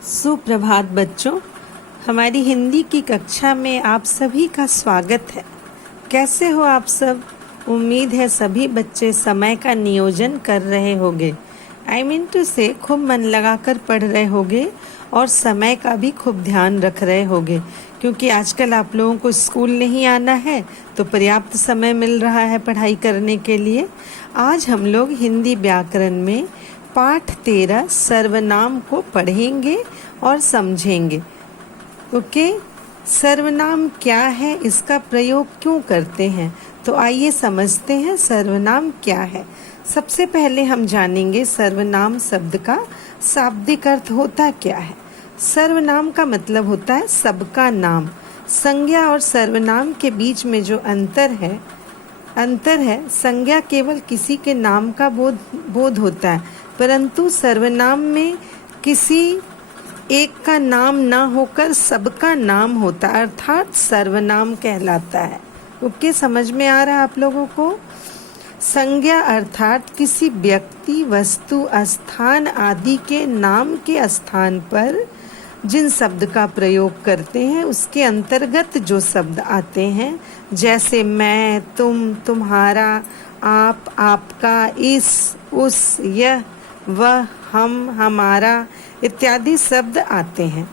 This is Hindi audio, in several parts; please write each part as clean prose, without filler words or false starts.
सुप्रभात बच्चों, हमारी हिंदी की कक्षा में आप सभी का स्वागत है। कैसे हो आप सब? उम्मीद है सभी बच्चे समय का नियोजन कर रहे होंगे। आई मीन टू से खूब मन लगाकर पढ़ रहे होंगे और समय का भी खूब ध्यान रख रहे होंगे, क्योंकि आजकल आप लोगों को स्कूल नहीं आना है तो पर्याप्त समय मिल रहा है पढ़ाई करने के लिए। आज हम लोग हिंदी व्याकरण में पाठ 13 सर्वनाम को पढ़ेंगे और समझेंगे। ओके, सर्वनाम क्या है, इसका प्रयोग क्यों करते हैं, तो आइए समझते हैं सर्वनाम क्या है। सबसे पहले हम जानेंगे सर्वनाम शब्द का शाब्दिक अर्थ होता क्या है। सर्वनाम का मतलब होता है सबका नाम। संज्ञा और सर्वनाम के बीच में जो अंतर है संज्ञा केवल किसी के नाम का बोध होता है, परंतु सर्वनाम में किसी एक का नाम ना होकर सबका नाम होता है, अर्थात सर्वनाम कहलाता है। ओके, समझ में आ रहा है आप लोगों को? संज्ञा अर्थात किसी व्यक्ति, वस्तु, स्थान आदि के नाम के स्थान पर जिन शब्द का प्रयोग करते हैं उसके अंतर्गत जो शब्द आते हैं, जैसे मैं, तुम, तुम्हारा, आप, आपका, इस, उस, यह, वह, हम, हमारा इत्यादि शब्द आते हैं।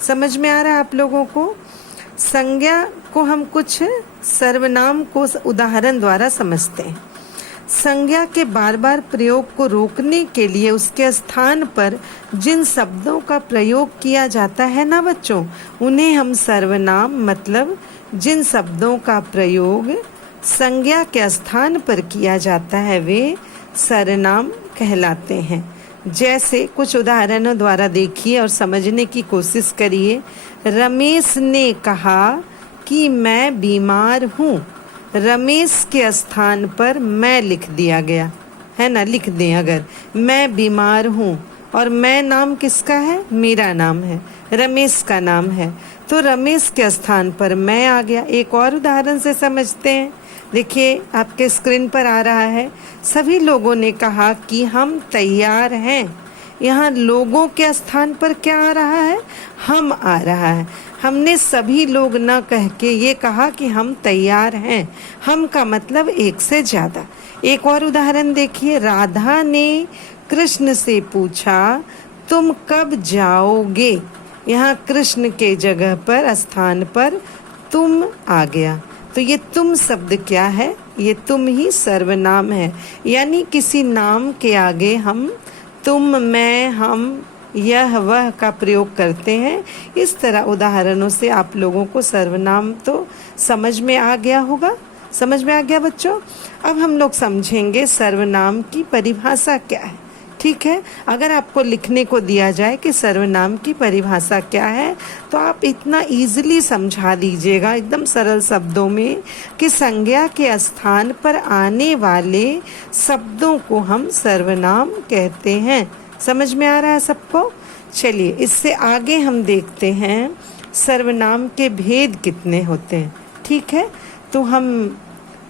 समझ में आ रहा है आप लोगों को? संज्ञा को हम कुछ सर्वनाम को उदाहरण द्वारा समझते हैं। संज्ञा के बार बार प्रयोग को रोकने के लिए उसके स्थान पर जिन शब्दों का प्रयोग किया जाता है ना बच्चों, उन्हें हम सर्वनाम, मतलब जिन शब्दों का प्रयोग संज्ञा के स्थान पर किया जाता है वे सर्वनाम कहलाते हैं। जैसे कुछ उदाहरणों द्वारा देखिए और समझने की कोशिश करिए। रमेश ने कहा कि मैं बीमार हूँ। रमेश के स्थान पर मैं लिख दिया गया है ना, लिख दें अगर मैं बीमार हूँ, और मैं नाम किसका है? मेरा नाम है, रमेश का नाम है, तो रमेश के स्थान पर मैं आ गया। एक और उदाहरण से समझते हैं। देखिए आपके स्क्रीन पर आ रहा है, सभी लोगों ने कहा कि हम तैयार हैं। यहाँ लोगों के स्थान पर क्या आ रहा है? हम आ रहा है। हमने सभी लोग न कह के ये कहा कि हम तैयार हैं। हम का मतलब एक से ज्यादा। एक और उदाहरण देखिए। राधा ने कृष्ण से पूछा तुम कब जाओगे। यहाँ कृष्ण के जगह पर, स्थान पर तुम आ गया। तो ये तुम शब्द क्या है? ये तुम ही सर्वनाम है, यानी किसी नाम के आगे हम तुम, मैं, हम, यह, वह का प्रयोग करते हैं। इस तरह उदाहरणों से आप लोगों को सर्वनाम तो समझ में आ गया होगा। समझ में आ गया बच्चों? अब हम लोग समझेंगे सर्वनाम की परिभाषा क्या है। ठीक है, अगर आपको लिखने को दिया जाए कि सर्वनाम की परिभाषा क्या है, तो आप इतना इजीली समझा दीजिएगा एकदम सरल शब्दों में कि संज्ञा के स्थान पर आने वाले शब्दों को हम सर्वनाम कहते हैं। समझ में आ रहा है सबको? चलिए इससे आगे हम देखते हैं सर्वनाम के भेद कितने होते हैं। ठीक है, तो हम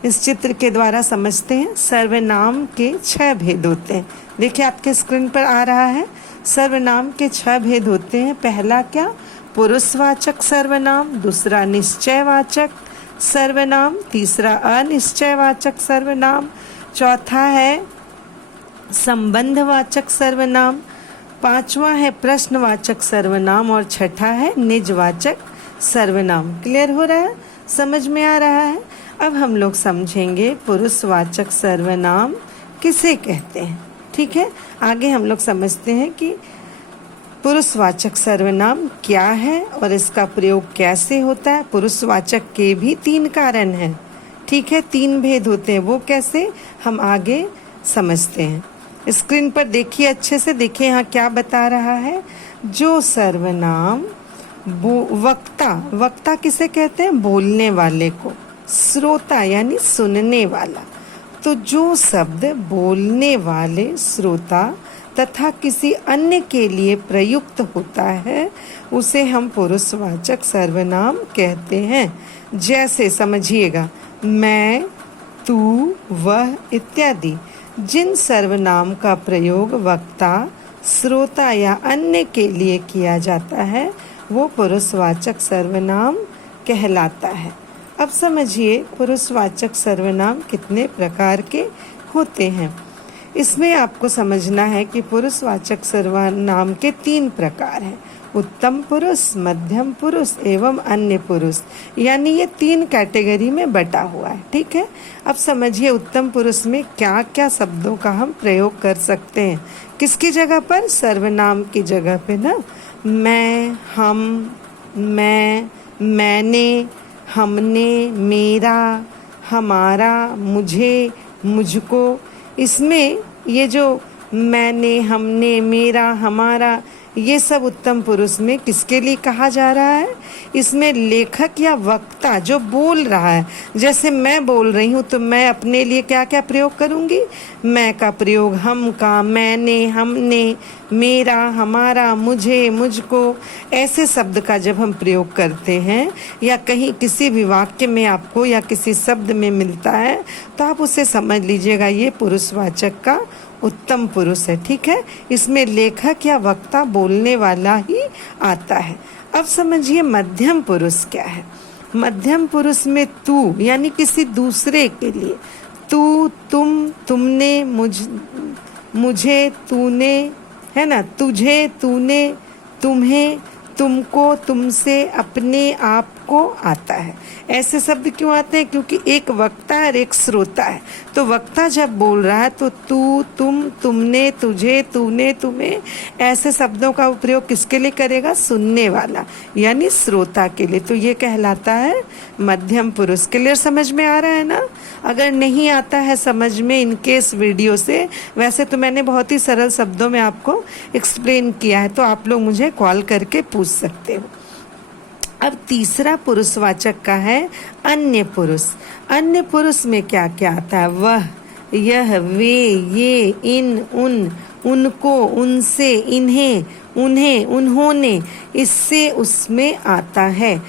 इस चित्र के द्वारा समझते हैं। सर्वनाम के 6 भेद होते हैं। देखिए आपके स्क्रीन पर आ रहा है। सर्वनाम के 6 भेद होते हैं। पहला क्या? पुरुषवाचक सर्वनाम। दूसरा निश्चयवाचक सर्वनाम। तीसरा अनिश्चयवाचक सर्वनाम। चौथा है संबंधवाचक सर्वनाम। पांचवा है प्रश्नवाचक सर्वनाम और छठा है निजवाचक सर्वनाम। क्लियर हो रहा है? समझ में आ रहा है? अब हम लोग समझेंगे पुरुषवाचक सर्वनाम किसे कहते हैं। ठीक है, आगे हम लोग समझते हैं कि पुरुषवाचक सर्वनाम क्या है और इसका प्रयोग कैसे होता है। पुरुषवाचक के भी 3 कारण हैं। ठीक है, 3 भेद होते हैं। वो कैसे, हम आगे समझते हैं। स्क्रीन पर देखिए, अच्छे से देखिए यहाँ क्या बता रहा है। जो सर्वनाम वक्ता किसे कहते हैं? बोलने वाले को। श्रोता यानी सुनने वाला। तो जो शब्द बोलने वाले, श्रोता तथा किसी अन्य के लिए प्रयुक्त होता है उसे हम पुरुषवाचक सर्वनाम कहते हैं। जैसे समझिएगा, मैं, तू, वह इत्यादि। जिन सर्वनाम का प्रयोग वक्ता, श्रोता या अन्य के लिए किया जाता है वो पुरुषवाचक सर्वनाम कहलाता है। अब समझिए पुरुषवाचक सर्वनाम कितने प्रकार के होते हैं। इसमें आपको समझना है कि पुरुषवाचक सर्वनाम के 3 प्रकार हैं, उत्तम पुरुष, मध्यम पुरुष एवं अन्य पुरुष, यानी ये 3 कैटेगरी में बटा हुआ है। ठीक है, अब समझिए उत्तम पुरुष में क्या क्या शब्दों का हम प्रयोग कर सकते हैं। किसकी जगह पर? सर्वनाम की जगह पे ना। मैं, हम, मैं, मैंने, हमने, मेरा, हमारा, मुझे, मुझको। इसमें ये जो मैंने, हमने, मेरा, हमारा, ये सब उत्तम पुरुष में किसके लिए कहा जा रहा है? इसमें लेखक या वक्ता जो बोल रहा है, जैसे मैं बोल रही हूँ तो मैं अपने लिए क्या क्या प्रयोग करूँगी? मैं का प्रयोग, हम का, मैंने, हमने, मेरा, हमारा, मुझे, मुझको, ऐसे शब्द का जब हम प्रयोग करते हैं या कहीं किसी भी वाक्य में आपको या किसी शब्द में मिलता है तो आप उसे समझ लीजिएगा ये पुरुषवाचक का उत्तम पुरुष है। ठीक है, इसमें लेखक या वक्ता बोलने वाला ही आता है। अब समझिए मध्यम पुरुष क्या है। मध्यम पुरुष में तू यानी किसी दूसरे के लिए, तू, तुम, तुमने, मुझे, तूने, है ना, तुझे, तूने, तुम्हें, तुमको, तुमसे, अपने आप को आता है। ऐसे शब्द क्यों आते हैं? क्योंकि एक वक्ता है और एक श्रोता है। तो वक्ता जब बोल रहा है तो तू, तुम, तुमने, तुझे, तूने, तुम्हें, ऐसे शब्दों का प्रयोग किसके लिए करेगा? सुनने वाला यानी श्रोता के लिए। तो ये कहलाता है मध्यम पुरुष। क्लियर समझ में आ रहा है ना? अगर नहीं आता है समझ में इनके इस वीडियो से, वैसे तो मैंने बहुत ही सरल शब्दों में आपको एक्सप्लेन किया है, तो आप लोग मुझे कॉल करके पूछ सकते हो। अब तीसरा पुरुषवाचक का है अन्य पुरुष। अन्य पुरुष में क्या क्या आता है? वह, यह, वे, ये, इन, उन, उनको, उनसे, इन्हें, उन्हें, उन्होंने, इससे, उसमें आता है।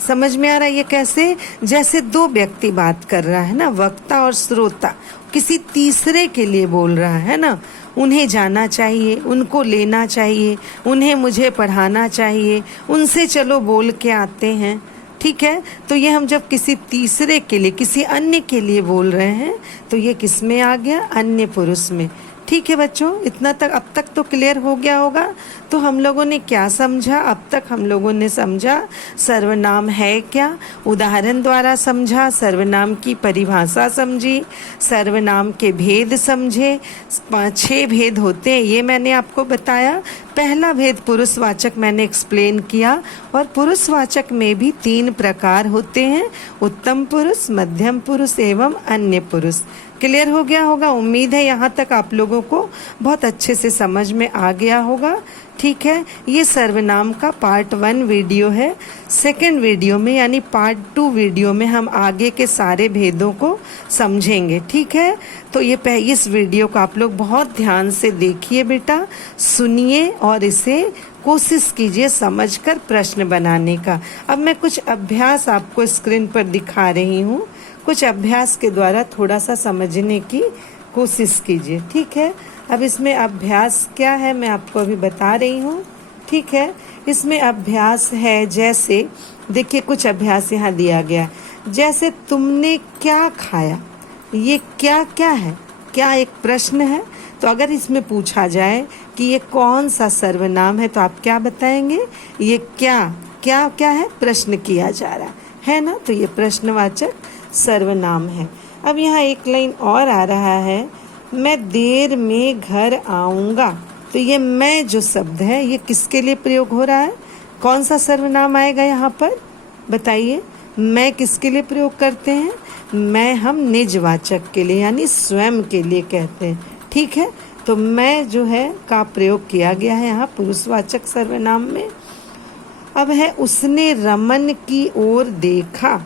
समझ में आ रहा है ये कैसे? जैसे 2 व्यक्ति बात कर रहा है ना, वक्ता और श्रोता, किसी तीसरे के लिए बोल रहा है ना। उन्हें जाना चाहिए, उनको लेना चाहिए, उन्हें मुझे पढ़ाना चाहिए, उनसे चलो बोल के आते हैं। ठीक है, तो ये हम जब किसी तीसरे के लिए, किसी अन्य के लिए बोल रहे हैं तो ये किस में आ गया? अन्य पुरुष में। ठीक है बच्चों, इतना तक अब तक तो क्लियर हो गया होगा। तो हम लोगों ने क्या समझा? अब तक हम लोगों ने समझा सर्वनाम है क्या, उदाहरण द्वारा समझा, सर्वनाम की परिभाषा समझी, सर्वनाम के भेद समझे। 6 भेद होते हैं ये मैंने आपको बताया। पहला भेद पुरुषवाचक मैंने एक्सप्लेन किया, और पुरुषवाचक में भी 3 प्रकार होते हैं, उत्तम पुरुष, मध्यम पुरुष एवं अन्य पुरुष। क्लियर हो गया होगा। उम्मीद है यहाँ तक आप लोगों को बहुत अच्छे से समझ में आ गया होगा। ठीक है, ये सर्वनाम का पार्ट 1 वीडियो है। सेकंड वीडियो में यानी पार्ट 2 वीडियो में हम आगे के सारे भेदों को समझेंगे। ठीक है, तो इस वीडियो को आप लोग बहुत ध्यान से देखिए बेटा, सुनिए और इसे कोशिश कीजिए समझकर प्रश्न बनाने का। अब मैं कुछ अभ्यास आपको स्क्रीन पर दिखा रही हूँ, कुछ अभ्यास के द्वारा थोड़ा सा समझने की कोशिश कीजिए। ठीक है, अब इसमें अभ्यास क्या है मैं आपको अभी बता रही हूँ। ठीक है, इसमें अभ्यास है, जैसे देखिए कुछ अभ्यास यहाँ दिया गया, जैसे तुमने क्या खाया। ये क्या क्या है? क्या एक प्रश्न है। तो अगर इसमें पूछा जाए कि ये कौन सा सर्वनाम है तो आप क्या बताएंगे? ये क्या क्या क्या है? प्रश्न किया जा रहा है ना, तो ये प्रश्नवाचक सर्वनाम है। अब यहाँ एक लाइन और आ रहा है, मैं देर में घर आऊँगा। तो ये मैं जो शब्द है ये किसके लिए प्रयोग हो रहा है? कौन सा सर्वनाम आएगा यहाँ पर बताइए? मैं किसके लिए प्रयोग करते हैं? मैं हम निजवाचक के लिए यानी स्वयं के लिए कहते हैं। ठीक है, तो मैं जो है का प्रयोग किया गया है यहाँ पुरुषवाचक सर्वनाम में। अब है उसने रमन की ओर देखा।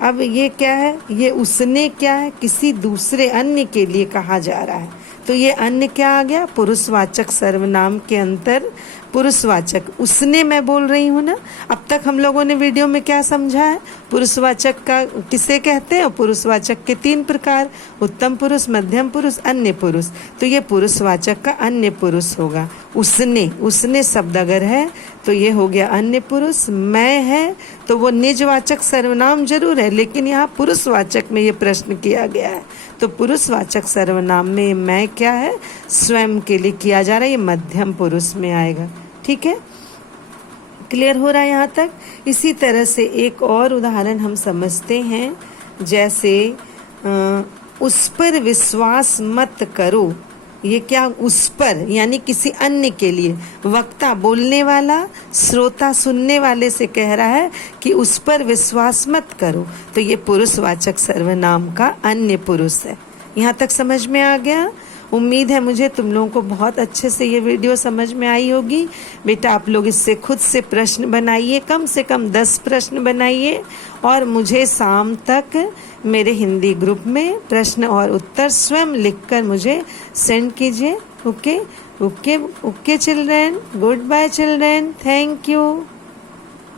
अब ये क्या है? ये उसने क्या है? किसी दूसरे अन्य के लिए कहा जा रहा है, तो ये अन्य क्या आ गया? पुरुषवाचक सर्वनाम के अंतर पुरुषवाचक उसने मैं बोल रही हूँ ना। अब तक हम लोगों ने वीडियो में क्या समझा है, पुरुषवाचक का किसे कहते हैं और पुरुषवाचक के 3 प्रकार, उत्तम पुरुष, मध्यम पुरुष, अन्य पुरुष। तो ये पुरुषवाचक का अन्य पुरुष होगा। उसने शब्द अगर है तो ये हो गया अन्य पुरुष। मैं है तो वो निजवाचक सर्वनाम जरूर है, लेकिन यहाँ पुरुषवाचक में ये प्रश्न किया गया है। तो पुरुषवाचक सर्वनाम में मैं क्या है, स्वयं के लिए किया जा रहा है, ये मध्यम पुरुष में आएगा। ठीक है, क्लियर हो रहा है यहाँ तक। इसी तरह से एक और उदाहरण हम समझते हैं, जैसे उस पर विश्वास मत करो। ये क्या, उस पर यानी किसी अन्य के लिए, वक्ता बोलने वाला श्रोता सुनने वाले से कह रहा है कि उस पर विश्वास मत करो। तो ये पुरुषवाचक सर्वनाम का अन्य पुरुष है। यहाँ तक समझ में आ गया। उम्मीद है मुझे तुम लोगों को बहुत अच्छे से ये वीडियो समझ में आई होगी। बेटा आप लोग इससे खुद से प्रश्न बनाइए, कम से कम 10 प्रश्न बनाइए और मुझे शाम तक मेरे हिंदी ग्रुप में प्रश्न और उत्तर स्वयं लिखकर मुझे सेंड कीजिए। Okay children, goodbye children, thank you.